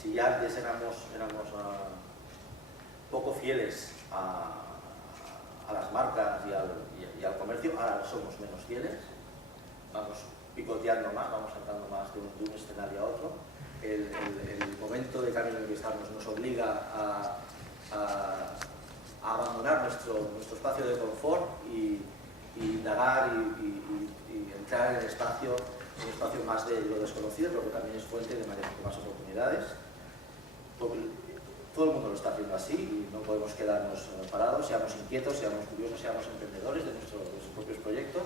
Si ya antes éramos poco fieles a las marcas y al comercio, ahora somos menos fieles, vamos picoteando más, vamos saltando más de un escenario a otro. El momento de cambio en el que estamos nos obliga a abandonar nuestro espacio de confort y indagar y entrar en un espacio más de lo desconocido, pero que también es fuente de más oportunidades. Todo el mundo lo está haciendo así y no podemos quedarnos parados, seamos inquietos, seamos curiosos, seamos emprendedores de nuestros propios proyectos.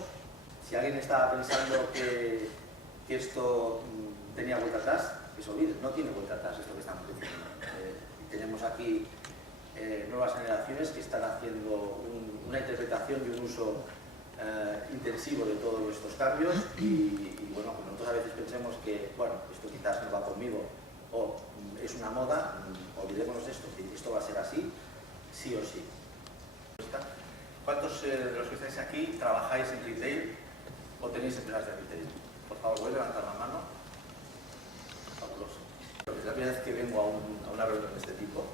Si alguien está pensando que esto tenía vuelta atrás, que se olvide, no tiene vuelta atrás esto que estamos diciendo. Tenemos aquí nuevas generaciones que están haciendo una interpretación y un uso intensivo de todos estos cambios y bueno, pues nosotros a veces pensemos que, bueno, esto quizás no va conmigo o es una moda, olvidémonos de esto, que esto va a ser así, sí o sí. ¿Cuántos de los que estáis aquí trabajáis en retail o tenéis empresas de retail? Por favor, voy a levantar la mano. Fabuloso. Es la primera vez que vengo a una reunión de este tipo,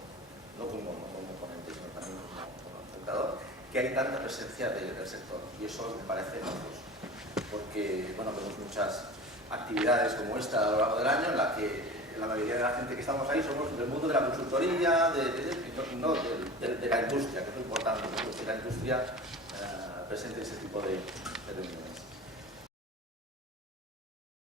no como ponente, sino también como presentador, que hay tanta presencia del sector, y eso me parece fabuloso, porque bueno, tenemos muchas actividades como esta a lo largo del año en la que la mayoría de la gente que estamos ahí somos del mundo de la consultoría, no de la industria, que es lo importante, ¿no? Que la industria presente ese tipo de reuniones.